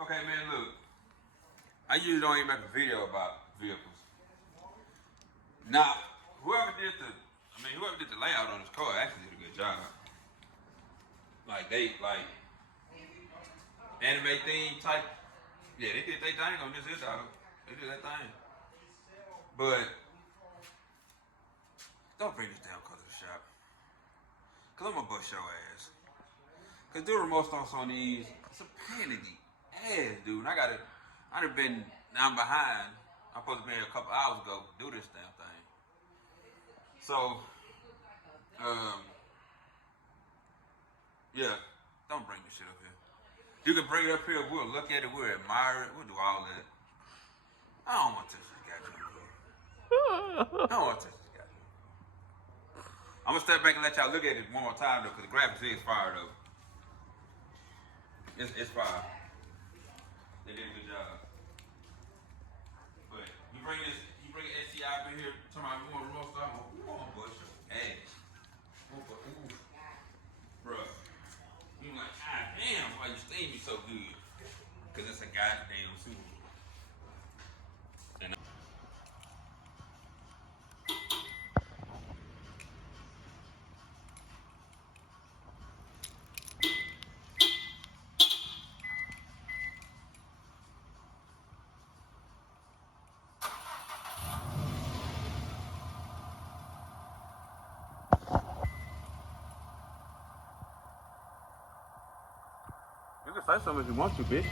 Okay, man, look. I usually don't even make a video about vehicles. Now, whoever did the layout on this car actually did a good job. Like anime theme type. Yeah, they did their thing on this dog. They did that thing. But don't bring this damn car to the shop. Cause I'm gonna bust your ass. Cause do remote starts on these. It's a pain in the ass, dude. I done been, now I'm behind. I'm supposed to be here a couple hours ago to do this damn thing. So, yeah, don't bring this shit up here. You can bring it up here, we'll look at it, we'll admire it, we'll do all that. I don't want to touch this goddamn car. I don't want to touch this goddamn car. I'm gonna step back and let y'all look at it one more time though, because the graphics is fire though. It's fire. They did a good job. But you bring SCI up in here, talking about you want remote start, you want to bust your ass. Bruh. You like, ah damn, why you staying me so good? Cause it's a goddamn SUBURU. And you can say something if you want to, bitch.